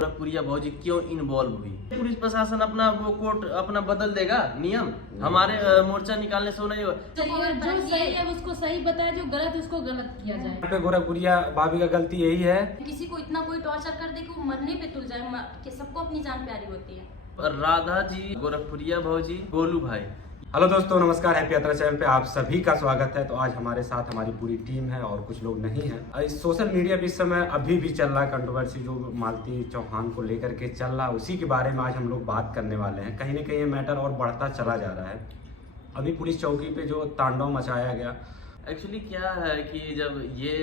गोरखपुरिया भौजी क्यों इन्वॉल्व हुई? पुलिस प्रशासन अपना वो कोर्ट अपना बदल देगा नियम, हमारे मोर्चा निकालने से नहीं होगा। जो सही है उसको सही बताया, जो गलत है उसको गलत किया जाए। गोरखपुरिया भाभी का गलती यही है, किसी को इतना कोई टॉर्चर कर दे कि वो मरने पे तुल जाए, कि सबको अपनी जान प्यारी होती है। राधा जी, गोरखपुरिया भौजी, गोलू भाई। हेलो दोस्तों, नमस्कार। हैप्पी यात्रा चैनल पे आप सभी का स्वागत है। तो आज हमारे साथ हमारी पूरी टीम है और कुछ लोग नहीं हैं। इस सोशल मीडिया पे इस समय अभी भी चल रहा है कंट्रोवर्सी, जो मालती चौहान को लेकर के चल रहा है, उसी के बारे में आज हम लोग बात करने वाले हैं। कहीं ना कहीं ये मैटर और बढ़ता चला जा रहा है। अभी पुलिस चौकी पे जो तांडव मचाया गया, एक्चुअली क्या है कि जब ये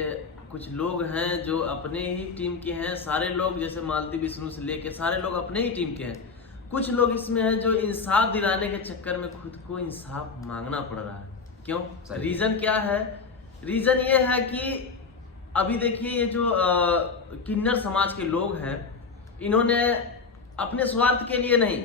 कुछ लोग हैं जो अपने ही टीम के हैं, सारे लोग जैसे मालती विष्णु से लेके सारे लोग अपने ही टीम के हैं। कुछ लोग इसमें हैं जो इंसाफ दिलाने के चक्कर में खुद को इंसाफ मांगना पड़ रहा है। क्यों? रीजन क्या है? रीजन ये है कि अभी देखिए ये जो किन्नर समाज के लोग हैं, इन्होंने अपने स्वार्थ के लिए नहीं,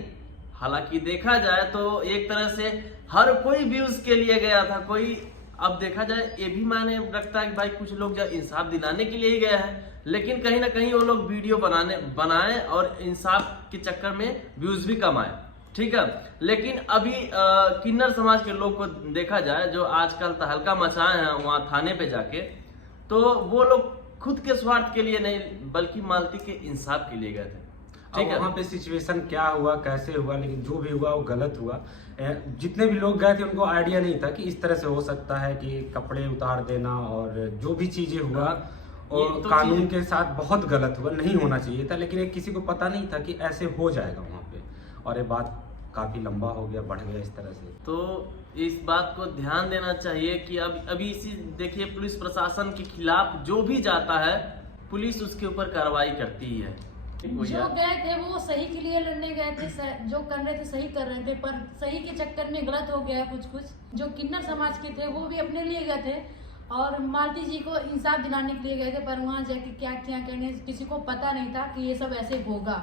हालांकि देखा जाए तो एक तरह से हर कोई व्यूज के लिए गया था। कोई अब देखा जाए ये भी मायने रखता है कि भाई कुछ लोग जब इंसाफ दिलाने के लिए ही गया है, लेकिन कहीं ना कहीं वो लोग वीडियो बनाए और इंसाफ के चक्कर में व्यूज भी कमाए। ठीक है, लेकिन अभी किन्नर समाज के लोग को देखा जाए जो आजकल तहलका मचाए हैं वहां थाने पे जाके, तो वो लोग खुद के स्वार्थ के लिए नहीं बल्कि मालती के इंसाफ के लिए गए थे। ठीक है, वहाँ पे सिचुएशन क्या हुआ, कैसे हुआ, लेकिन जो भी हुआ वो गलत हुआ। जितने भी लोग गए थे उनको आइडिया नहीं था कि इस तरह से हो सकता है कि कपड़े उतार देना और जो भी चीजें हुआ और तो कानून के साथ बहुत गलत हुआ, नहीं होना चाहिए था। लेकिन किसी को पता नहीं था कि ऐसे हो जाएगा वहाँ पे, और ये बात काफी लंबा हो गया, बढ़ गया इस तरह से। तो इस बात को ध्यान देना चाहिए कि अभी इसी देखिए पुलिस प्रशासन के खिलाफ जो भी जाता है पुलिस उसके ऊपर कार्रवाई करती ही है। जो गए थे वो सही के लिए लड़ने गए थे, जो कर रहे थे सही कर रहे थे, पर सही के चक्कर में गलत हो गया कुछ। जो किन्नर समाज के थे वो भी अपने लिए गए थे और मालती जी को इंसाफ दिलाने के लिए गए थे, पर वहाँ जाके क्या कहने किसी को पता नहीं था कि ये सब ऐसे होगा।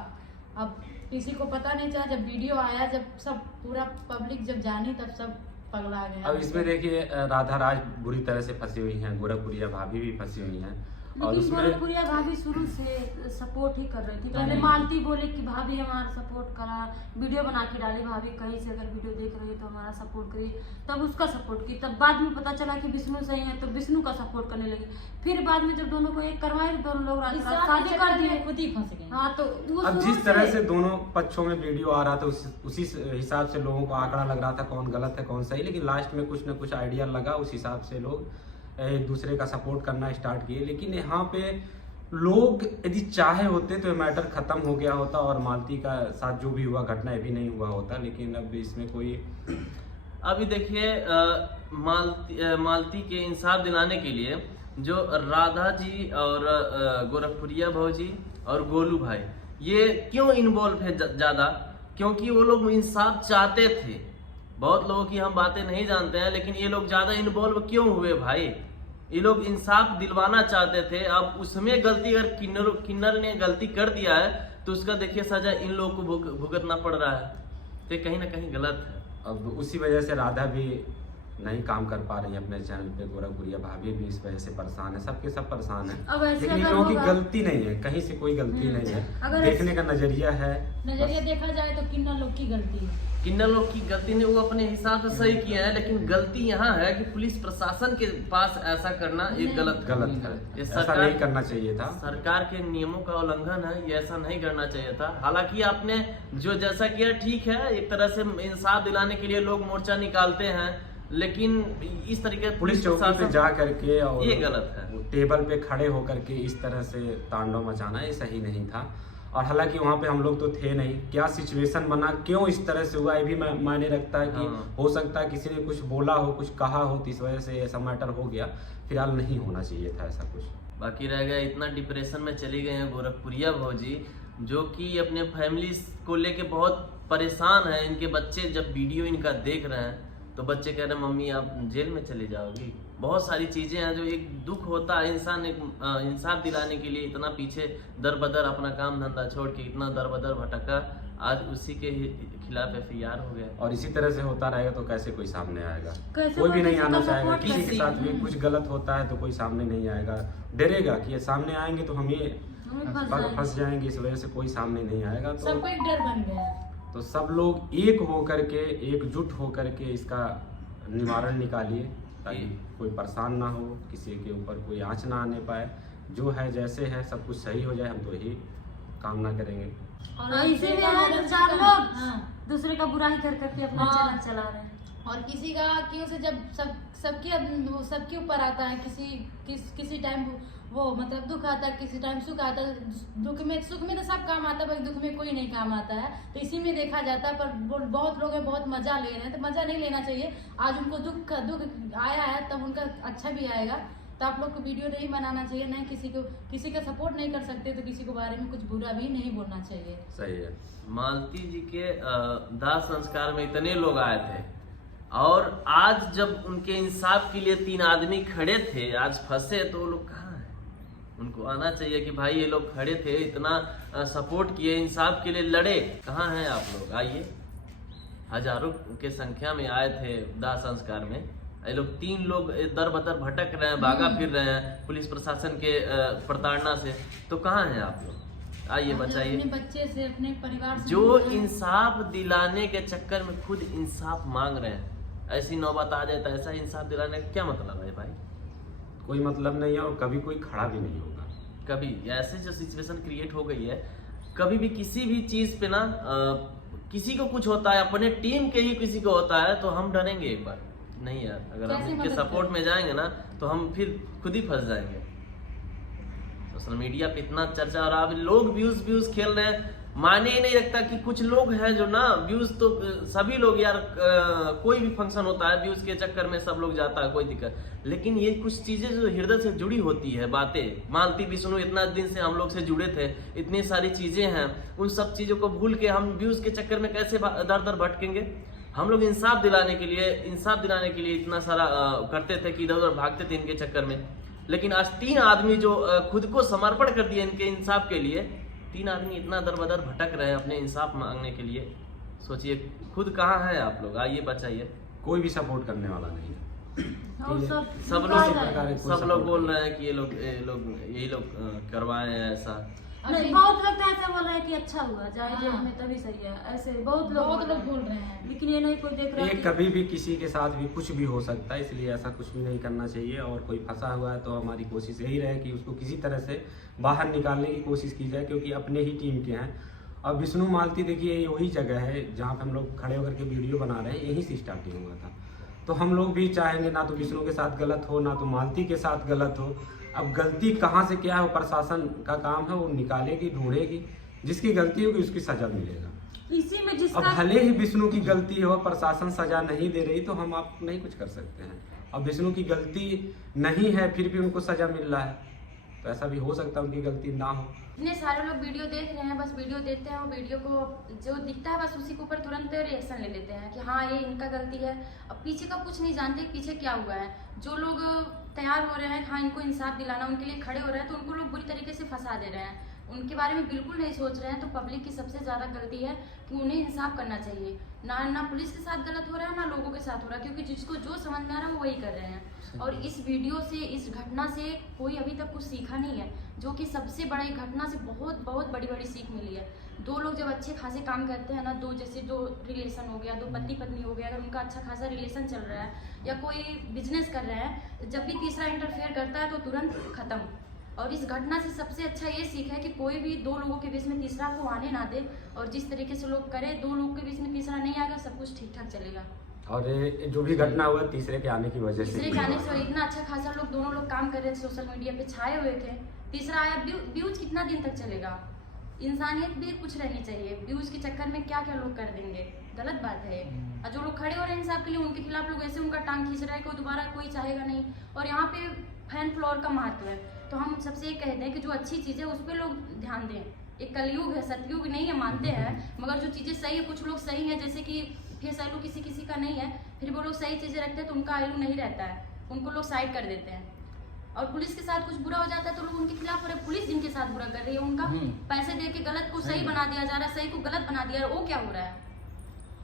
अब किसी को पता नहीं था, जब वीडियो आया, जब सब पूरा पब्लिक जब जानी, तब सब पगला गया। अब इसमें देखिए राधा राज बुरी तरह से फंसी हुई हैं, गोरखपुरिया भाभी भी फंसी हुई हैं। और लेकिन गोरखपुरिया भाभी शुरू से सपोर्ट ही कर रही थी। पहले मालती बोले कि भाभी हमारा सपोर्ट करा, वीडियो बना के डाली, भाभी कहीं से अगर वीडियो देख रही है तो हमारा सपोर्ट करी, तब उसका सपोर्ट की। तब बाद में पता चला कि विष्णु सही है तो विष्णु का सपोर्ट करने लगी। फिर बाद में जब दोनों को एक करवाए, दोनों लोग शादी कर दिए, खुद ही फंस गए। हाँ, तो अब जिस तरह से दोनों पक्षों में वीडियो आ रहा था उसी हिसाब से लोगों को आंकड़ा लग रहा था कौन गलत है कौन सही। लेकिन लास्ट में कुछ न कुछ आइडिया लगा, उस हिसाब से लोग एक दूसरे का सपोर्ट करना स्टार्ट किए। लेकिन यहाँ पे लोग यदि चाहे होते तो मैटर खत्म हो गया होता और मालती का साथ जो भी हुआ घटना भी नहीं हुआ होता। लेकिन अब इसमें कोई अभी देखिए मालती के इंसाफ दिलाने के लिए जो राधा जी और गोरखपुरिया भौजी और गोलू भाई ये क्यों इन्वॉल्व है ज्यादा? क्योंकि वो लोग इंसाफ चाहते थे। बहुत लोगों की हम बातें नहीं जानते हैं, लेकिन ये लोग ज्यादा इन्वॉल्व क्यों हुए भाई? ये लोग इंसाफ दिलवाना चाहते थे। अब उसमें गलती, अगर किन्नर ने गलती कर दिया है तो उसका देखिए सजा इन लोगों को भुगतना पड़ रहा है, तो कहीं ना कहीं गलत है। अब उसी वजह से राधा भी नहीं काम कर पा रही है अपने चैनल पे, गोरखपुरिया भाभी भी इस वजह से परेशान है, सबके सब परेशान है। लेकिन इन लोगों की गलती नहीं है, कहीं से कोई गलती नहीं है। देखने का नजरिया है, नजरिया देखा जाए तो किन्नर लोग की गलती है। किन्नर लोग की गलती ने वो अपने हिसाब से सही किया है, लेकिन गलती यहाँ है कि पुलिस प्रशासन के पास ऐसा करना ये गलत है। ऐसा नहीं करना चाहिए था। सरकार के नियमों का उल्लंघन है, ये ऐसा नहीं करना चाहिए था। हालांकि आपने जो जैसा किया ठीक है, एक तरह से इंसाफ दिलाने के लिए लोग मोर्चा निकालते हैं, लेकिन इस तरीके पुलिस चौकी पे जा करके और ये गलत है। टेबल पे खड़े होकर के इस तरह से तांडव मचाना ये सही नहीं था। और हालांकि वहाँ पे हम लोग तो थे नहीं, क्या सिचुएशन बना, क्यों इस तरह से हुआ, ये भी मायने रखता है कि हो सकता है किसी ने कुछ बोला हो, कुछ कहा हो, तो इस वजह से ऐसा मैटर हो गया। फिलहाल नहीं होना चाहिए था ऐसा कुछ। बाकी रह गया, इतना डिप्रेशन में चली गए हैं गोरखपुरिया भौजी, जो कि अपने फैमिली को लेके बहुत परेशान है। इनके बच्चे जब वीडियो इनका देख रहे हैं तो बच्चे कह रहे हैं मम्मी आप जेल में चली जाओगी। बहुत सारी चीजें हैं जो एक दुख होता है। इंसान एक इंसाफ दिलाने के लिए इतना पीछे दर बदर अपना काम धंधा छोड़ के इतना दर बदर भटका, आज उसी के खिलाफ FIR हो गया। और इसी तरह से होता रहेगा तो कैसे कोई सामने आएगा? कोई भी नहीं आना चाहेगा। किसी के साथ भी कुछ गलत होता है तो कोई सामने नहीं आएगा, डरेगा कि ये सामने आएंगे तो हम ये हम भी फंस फंस जाएंगे, इस वजह से कोई सामने नहीं आएगा। तो सबको एक डर बन गया है। तो सब लोग एक होकर के, एकजुट होकर के इसका निवारण निकालिए, ताकि कोई परेशान ना हो, किसी के ऊपर कोई आँच ना आने पाए। जो है जैसे है सब कुछ सही हो जाए, हम तो यही कामना करेंगे। और ऐसे में है जो चार लोग हाँ। दूसरे का बुरा ही कर करके अपना हाँ। चैनल चला रहे हैं। और किसी का क्यों से जब सबके ऊपर आता है, किसी टाइम वो मतलब दुख आता है, किसी टाइम सुख आता है। सुख में तो सब काम आता है, पर दुख में कोई नहीं काम आता है। तो इसी में देखा जाता है। पर बहुत लोग हैं बहुत मजा ले रहे हैं, तो मजा नहीं लेना चाहिए। आज उनको दुख आया है, तब उनका अच्छा भी आएगा। तो आप लोग को वीडियो नहीं बनाना चाहिए, नहीं किसी का सपोर्ट नहीं कर सकते, तो किसी के बारे में कुछ बुरा भी नहीं बोलना चाहिए। सही है। मालती जी के दाह संस्कार में इतने लोग आए थे, और आज जब उनके इंसाफ के लिए 3 आदमी खड़े थे, आज फंसे, तो वो लोग कहाँ हैं? उनको आना चाहिए कि भाई ये लोग खड़े थे, इतना सपोर्ट किए, इंसाफ के लिए लड़े, कहाँ हैं आप लोग? आइए। हजारों के संख्या में आए थे दाह संस्कार में। ये लोग 3 लोग दर बदर भटक रहे हैं, भागा फिर रहे हैं पुलिस प्रशासन के प्रताड़ना से। तो कहाँ हैं आप लोग? आइए, बचाइए। अपने बच्चे से, अपने परिवार से जो इंसाफ दिलाने के चक्कर में खुद इंसाफ मांग रहे हैं, ऐसी नौबत आ जाए तो ऐसा इंसाफ दिलाने का क्या मतलब है भाई? कोई मतलब नहीं है, और कभी कोई खड़ा भी नहीं होगा। कभी ऐसे जो सिचुएशन क्रिएट हो गई है, कभी भी किसी भी चीज पे ना किसी को कुछ होता है, अपने टीम के ही किसी को होता है, तो हम डरेंगे एक बार नहीं यार, अगर हम कैसे इनके मदद सपोर्ट करें? में जाएंगे ना, तो हम फिर खुद ही फंस जाएंगे। सोशल मीडिया पे इतना चर्चा, और अब लोग व्यूज खेल रहे हैं। माने ही नहीं रखता कि कुछ लोग हैं जो ना व्यूज, तो सभी लोग यार कोई भी फंक्शन होता है व्यूज के चक्कर में सब लोग जाता है, कोई दिक्कत। लेकिन ये कुछ चीजें जो हृदय से जुड़ी होती है बातें, मालती विष्णु इतना दिन से हम लोग से जुड़े थे, इतनी सारी चीजें हैं, उन सब चीजों को भूल के हम व्यूज के चक्कर में कैसे दर दर भटकेंगे? हम लोग इंसाफ दिलाने के लिए इतना सारा करते थे कि इधर उधर भागते थे इनके चक्कर में। लेकिन आज 3 आदमी जो खुद को समर्पण कर दिए इनके इंसाफ के लिए, 3 आदमी इतना दर बदर भटक रहे हैं अपने इंसाफ मांगने के लिए। सोचिए खुद कहाँ हैं आप लोग? आइए, बचाइए। कोई भी सपोर्ट करने वाला नहीं है। और सब लोग बोल रहे हैं कि ये लोग यही लोग करवाए हैं ऐसा। नहीं, बहुत लोग तो ऐसे बोल रहे हैं कि अच्छा हुआ जाए जेल में तभी सही है, ऐसे बहुत लोग बोल रहे हैं। लेकिन ये नहीं कोई देख रहा ये है। कभी भी किसी के साथ भी कुछ भी हो सकता है, इसलिए ऐसा कुछ भी नहीं करना चाहिए। और कोई फंसा हुआ है तो हमारी कोशिश यही रहे कि उसको किसी तरह से बाहर निकालने की कोशिश की जाए, क्योंकि अपने ही टीम के हैं। अब विष्णु मालती देखिए, ये वही जगह है जहाँ पे हम लोग खड़े होकर के वीडियो बना रहे हैं, यहीं से स्टार्टिंग हुआ था। तो हम लोग भी चाहेंगे ना तो विष्णु के साथ गलत हो, ना तो मालती के साथ गलत हो। अब गलती कहाँ से क्या है, वो प्रशासन का काम है, वो निकालेगी, ढूंढेगी, जिसकी गलती होगी उसकी सजा मिलेगा। इसी में अब जिसका भले ही विष्णु की गलती हो, प्रशासन सजा नहीं दे रही, तो हम आप नहीं कुछ कर सकते हैं। अब विष्णु की गलती नहीं है, फिर भी उनको सजा मिल रहा है, तो ऐसा भी हो सकता है उनकी गलती ना हो। इतने सारे लोग वीडियो देख रहे हैं, बस वीडियो देखते हैं, वो वीडियो को जो दिखता है बस उसी के ऊपर तुरंत रिएक्शन ले लेते हैं कि हाँ ये इनका गलती है। अब पीछे का कुछ नहीं जानते पीछे क्या हुआ है। जो लोग तैयार हो रहे हैं हाँ इनको इंसाफ दिलाना, उनके लिए खड़े हो रहे हैं, तो उनको लोग बुरी तरीके से फंसा दे रहे हैं, उनके बारे में बिल्कुल नहीं सोच रहे हैं। तो पब्लिक की सबसे ज़्यादा गलती है कि उन्हें इंसाफ करना चाहिए। ना पुलिस के साथ गलत हो रहा है, ना लोगों के साथ हो रहा है, क्योंकि जिसको जो समझ में आ रहा है वो वही कर रहे हैं। और इस वीडियो से, इस घटना से कोई अभी तक कुछ सीखा नहीं है, जो कि सबसे बड़ी घटना से बहुत बड़ी सीख मिली है। 2 लोग जब अच्छे खासे काम करते हैं ना, दो जैसे जो रिलेशन हो गया, 2 पति पत्नी हो गया, अगर उनका अच्छा खासा रिलेशन चल रहा है या कोई बिजनेस कर रहे हैं, जब भी तीसरा इंटरफेयर करता है तो तुरंत खत्म। और इस घटना से सबसे अच्छा ये सीख है कि कोई भी 2 लोगों के बीच में तीसरा को आने ना दे, और जिस तरीके से लोग करें 2 लोगों के बीच में तीसरा नहीं आएगा, सब कुछ ठीक ठाक चलेगा। और जो भी घटना हुआ तीसरे के आने की वजह से, तीसरे के आने से, और इतना अच्छा खासा लोग दोनों लोग काम कर रहे थे, सोशल मीडिया पे छाए हुए थे, तीसरा आया, व्यूज कितना दिन तक चलेगा? इंसानियत भी कुछ रहनी चाहिए। व्यूज के चक्कर में क्या क्या लोग कर देंगे, गलत बात है। और जो लोग खड़े हो रहे हैं इंसाफ के लिए, उनके खिलाफ लोग ऐसे उनका टांग खींच रहा है कि दोबारा कोई चाहेगा नहीं। और यहाँ पे फैन फ्लोर का महत्व है, तो हम सबसे ये कहते हैं कि जो अच्छी चीज़ है उस पर लोग ध्यान दें। एक कलयुग है, सतयुग नहीं है, मानते हैं, मगर जो चीज़ें सही है, कुछ लोग सही हैं, जैसे कि फेस आयलू किसी का नहीं है, फिर वो लोग सही चीज़ें रखते हैं तो उनका आयलू नहीं रहता है, उनको लोग साइड कर देते हैं। और पुलिस के साथ कुछ बुरा हो जाता है तो लोग उनके खिलाफ हो रहे हैं। पुलिस जिनके साथ बुरा कर रही है उनका पैसे दे के गलत को सही बना दिया जा रहा है, सही को गलत बना दिया, वो क्या हो रहा है?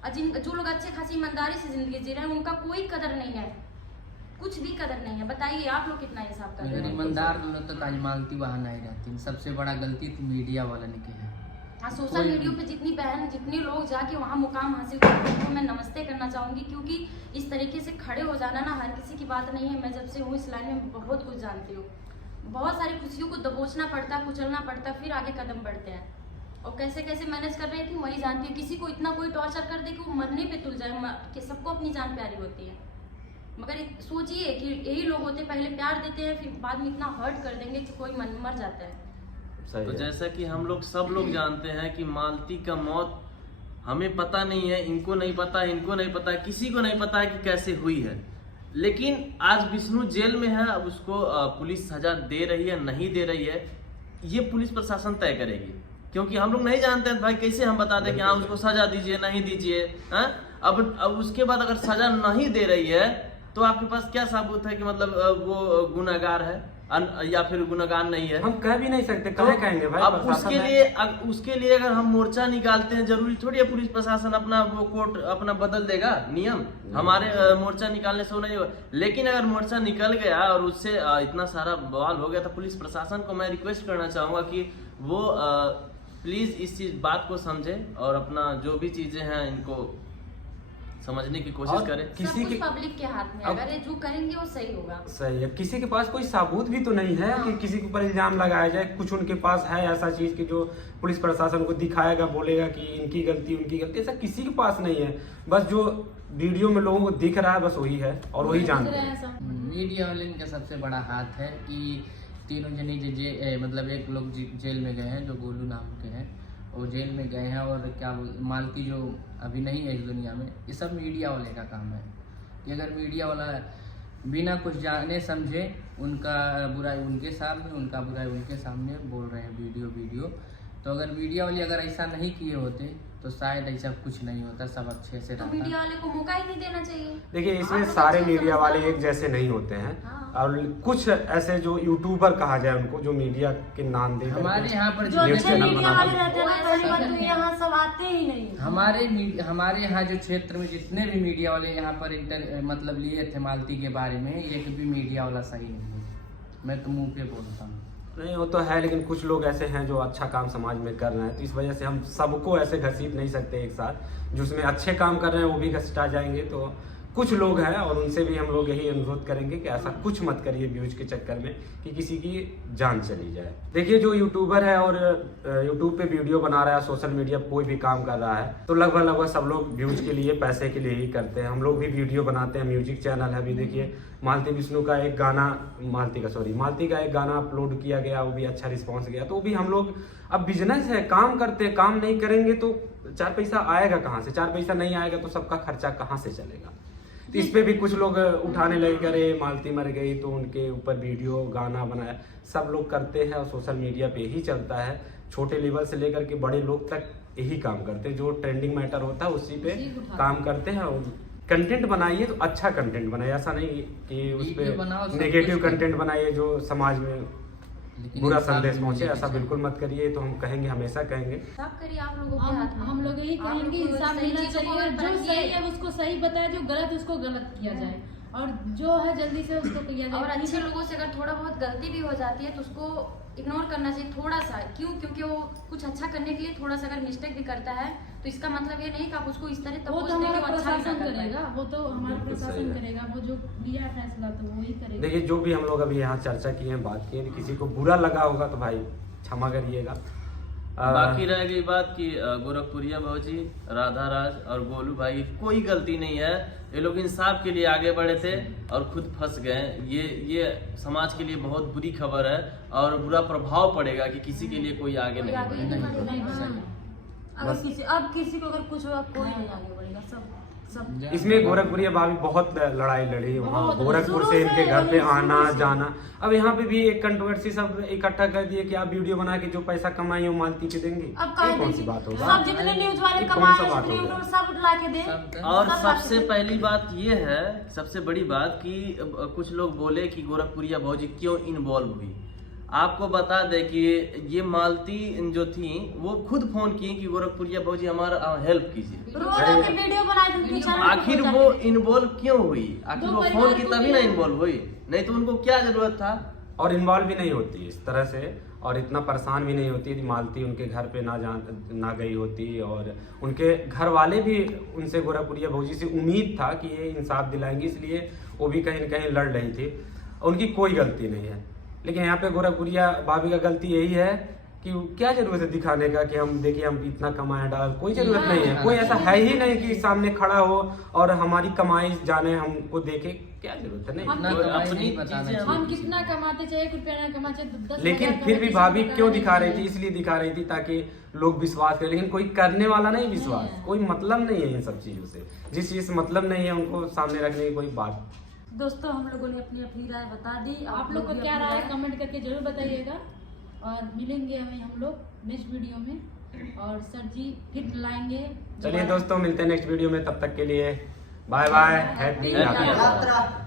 और जो लोग अच्छे खासी ईमानदारी से जिंदगी जी रहे हैं उनका कोई कदर नहीं है, कुछ भी कदर नहीं है। बताइए आप लोग कितना इंसाफ कर रहे अगर हैं? ईमानदार लोग तो आज मालती वहाँ नहीं रहती। सबसे बड़ा गलती तो मीडिया वाला ने की है। हाँ, सोशल मीडिया पे जितनी बहन जितने लोग जाके वहाँ मुकाम हासिल करते हैं उनको मैं नमस्ते करना चाहूँगी, क्योंकि इस तरीके से खड़े हो जाना ना हर किसी की बात नहीं है। मैं जब से हूँ इस लाइन में बहुत कुछ जानती हूँ। बहुत सारी खुशियों को दबोचना पड़ता, कुचलना पड़ता, फिर आगे कदम बढ़ते हैं। और कैसे कैसे मैनेज कर रही थी वही जानती हूँ। किसी को इतना कोई टॉर्चर कर दे कि वो मरने पे तुल जाए, कि सबको अपनी जान प्यारी होती है। मगर सोचिए कि यही लोग होते पहले प्यार देते हैं, फिर बाद में इतना हर्ट कर देंगे कि कोई मर जाता है। सही तो है। जैसा कि हम लोग सब लोग जानते हैं कि मालती का मौत हमें पता नहीं है, इनको नहीं पता, इनको नहीं पता, किसी को नहीं पता है कि कैसे हुई है। लेकिन आज विष्णु जेल में है, अब उसको पुलिस सजा दे रही है नहीं दे रही है ये पुलिस प्रशासन तय करेगी, क्योंकि हम लोग नहीं जानते हैं भाई। कैसे हम बता दें कि हाँ उसको सजा दीजिए नहीं दीजिए? हाँ, अब उसके बाद अगर सजा नहीं दे रही है तो आपके पास क्या सबूत है कि मतलब वो गुनाहगार है या फिर गुनाहगार नहीं है? हम कह भी नहीं सकते, तो कहे कहेंगे भाई? अब प्रशासन है। उसके लिए अगर हम मोर्चा निकालते हैं, जरूरी थोड़ी है पुलिस प्रशासन अपना वो कोर्ट अपना बदल देगा नियम। हमारे मोर्चा निकालने से वो नहीं होगा। लेकिन अगर मोर्चा निकल गया और उससे इतना सारा बवाल हो गया तो पुलिस प्रशासन को मैं रिक्वेस्ट करना चाहूंगा कि वो प्लीज इस चीज बात को समझे और अपना जो भी चीजें हैं इनको समझने की कोशिश और करें। सब कुछ पब्लिक के हाथ में है। अगर ये जो करेंगे वो सही होगा। सही है। किसी के पास कोई सबूत भी तो नहीं है कि किसी के ऊपर इल्जाम लगाया जाए। कुछ उनके पास है ऐसा चीज कि जो पुलिस प्रशासन को दिखाएगा, बोलेगा कि इनकी गलती उनकी गलती, ऐसा किसी के पास नहीं है। बस जो वीडियो में लोगों को दिख रहा है बस वही है और वही जानते हैं। मीडिया वाले का सबसे बड़ा हाथ है कि तीनों जने मतलब एक लोग जेल में गए हैं जो गोलू नाम के हैं, वो जेल में गए हैं। और क्या मालती जो अभी नहीं है इस दुनिया में, ये सब मीडिया वाले का काम है कि अगर मीडिया वाला बिना कुछ जाने समझे उनका बुराई उनके सामने, उनका बुराई उनके सामने बोल रहे हैं वीडियो। तो अगर मीडिया वाले अगर ऐसा नहीं किए होते तो शायद ऐसा कुछ नहीं होता, सब अच्छे से तो रहता। मीडिया वाले को मौका ही नहीं देना चाहिए। देखिए इसमें आप लोग सारे अच्छे मीडिया वाले समझदार एक जैसे नहीं होते हैं। हाँ। और कुछ ऐसे जो यूट्यूबर कहा जाए उनको, जो मीडिया के नाम देकर हमारे यहाँ पर जो न्यूज़ अच्छे चैनल मीडिया वाले बनाते हैं। रहते हैं ना, पहली बात तो यहाँ सब आते ही नहीं। हमारे यहाँ जो क्षेत्र में जितने भी मीडिया वाले यहाँ पर मतलब लिए थे मालती के बारे में, एक भी मीडिया वाला सही नहीं है। मैं तो मुंह पे बोलता हूँ। नहीं वो तो है, लेकिन कुछ लोग ऐसे हैं जो अच्छा काम समाज में कर रहे हैं, तो इस वजह से हम सबको ऐसे घसीट नहीं सकते एक साथ। जिसमें अच्छे काम कर रहे हैं वो भी घसीटा जाएंगे। तो कुछ लोग हैं और उनसे भी हम लोग यही अनुरोध करेंगे कि ऐसा कुछ मत करिए व्यूज के चक्कर में कि किसी की जान चली जाए। देखिए जो यूट्यूबर है और यूट्यूब पे वीडियो बना रहा है, सोशल मीडिया कोई भी काम कर रहा है, तो लगभग सब लोग व्यूज के लिए, पैसे के लिए ही करते हैं। हम लोग भी वीडियो बनाते हैं, म्यूजिक चैनल है। अभी देखिए मालती विष्णु का एक गाना, मालती का एक गाना अपलोड किया गया, वो भी अच्छा रिस्पॉन्स गया। तो भी हम लोग, अब बिजनेस है, काम करते हैं, काम नहीं करेंगे तो 4 पैसा आएगा कहाँ से? 4 पैसा नहीं आएगा तो सबका खर्चा कहाँ से चलेगा? तो इस पे भी कुछ लोग उठाने लगे, करे मालती मर गई तो उनके ऊपर वीडियो गाना बनाया। सब लोग करते हैं और सोशल मीडिया पे ही चलता है। छोटे लेवल से लेकर के बड़े लोग तक यही काम करते हैं। जो ट्रेंडिंग मैटर होता है उसी पे काम करते हैं। और कंटेंट बनाइए तो अच्छा कंटेंट बनाइए, ऐसा नहीं कि उस वीडियो बनाओ, पे सब नेगेटिव कुछ कंटेंट बनाइए जो समाज में लेकिन बुरा इंसान संदेश भी पहुंचे। मुझे ऐसा पीछे- बिल्कुल मत करिए। तो हम कहेंगे, हमेशा कहेंगे। सब करिए आप लोगों के हाथ में। हम लोग यही आप कहेंगे लोगों को इंसाफ सही मिलना चीज़ों को चाहिए। अगर जो परखिए। सही है उसको सही बताए, जो गलत उसको गलत किया जाए, और जो है जल्दी से उसको किया जाए। और अच्छे लोगों से अगर थोड़ा बहुत गलती भी हो जाती है तो उसको इग्नोर करना चाहिए थोड़ा सा। क्यों? क्योंकि वो कुछ अच्छा करने के लिए थोड़ा सा अगर मिस्टेक भी करता है तो इसका मतलब ये नहीं कि आप उसको इस तरह वो तब तो हमारा वो अच्छा भी ना प्रशासन कर पाए। करेगा, वो तो हमारा बिल्कुल सही प्रशासन है। करेगा। वो जो लिया फैसला तो वो ही करेगा। देखिए जो भी हम लोग अभी यहाँ चर्चा किए हैं, बात की है, किसी को बुरा लगा होगा तो भाई क्षमा करिएगा। बाकी रह गई बात कि गोरखपुरिया भौजी, राधा राज और गोलू भाई की कोई गलती नहीं है। ये लोग इंसाफ के लिए आगे बढ़े थे और खुद फंस गए। ये समाज के लिए बहुत बुरी खबर है और बुरा प्रभाव पड़ेगा कि किसी के लिए कोई आगे कोई नहीं आगे बढ़ेगा। नहीं बढ़ेगा। हाँ। अब किसी को अगर कुछ होगा कोई नहीं आगे बढ़ेगा। सब इसमें गोरखपुरिया भाभी बहुत लड़ाई लड़ी वहाँ, बहुत, गोरखपुर शुरू से से इनके घर पे शुरू आना से। जाना। अब यहाँ पे भी एक कंट्रोवर्सी सब इकट्ठा कर दिए कि आप वीडियो बना के जो पैसा कमाई वो मालती पे देंगे। अब ये कौन सी बात होगा? सब जितने न्यूज वाले ये कमा कौन सा रहे बात हैं होगा? यूट्यूब सब ला के दे। सब- और सब सबसे बात- पहली बात ये है, सबसे बड़ी बात कि कुछ लोग बोले कि गोरखपुरिया भौजी क्यों इन्वॉल्व हुई। आपको बता दे कि ये मालती जो थी वो खुद फोन की कि गोरखपुरिया भौजी हमारा हेल्प कीजिए। रो रहे थे, वीडियो बनाए थे उनके चैनल पे आखिर पहुंचा वो थे। इन्वॉल्व क्यों हुई? आखिर दो वो परिवार फोन की को तभी भी ना नहीं- इन्वॉल्व हुई, नहीं तो उनको क्या जरूरत था? और इन्वॉल्व भी नहीं होती इस तरह से, और इतना परेशान भी नहीं होती यदि मालती उनके घर पे ना गई होती। और उनके घर वाले भी उनसे गोरखपुरिया भौजी से उम्मीद था कि ये इंसाफ दिलाएंगी, इसलिए वो भी कहीं न कहीं लड़ रही थी। उनकी कोई गलती नहीं है, लेकिन यहाँ पे गोरखपुरिया भाभी का गलती यही है कि क्या जरूरत है दिखाने का कि हम देखिए हम इतना कमाए डाल, कोई जरूरत नहीं है। कोई ऐसा है ही नहीं कि सामने खड़ा हो और हमारी कमाई जाने हमको देखे, क्या जरूरत है? नहीं। अपना हम कमाई अपनी नहीं बताना चीजें हम चाहिए। कितना कमाते चाहे 1 रुपया ना कमाते 10 लेकिन फिर भी भाभी क्यों दिखा रही थी? इसलिए दिखा रही थी ताकि लोग विश्वास करें, लेकिन कोई करने वाला नहीं विश्वास, कोई मतलब नहीं है इन सब चीजों से। जिस चीज से मतलब नहीं है उनको सामने रखने की कोई बात। दोस्तों हम लोगों ने अपनी अपनी राय बता दी। आप लोग को भी क्या अपनी राय है कमेंट करके जरूर बताइएगा, और मिलेंगे हम लोग नेक्स्ट वीडियो में, और सर जी फिर लाएंगे। चलिए दोस्तों, मिलते हैं नेक्स्ट वीडियो में, तब तक के लिए बाय बाय, हैप्पी Happy यात्रा। यात्रा।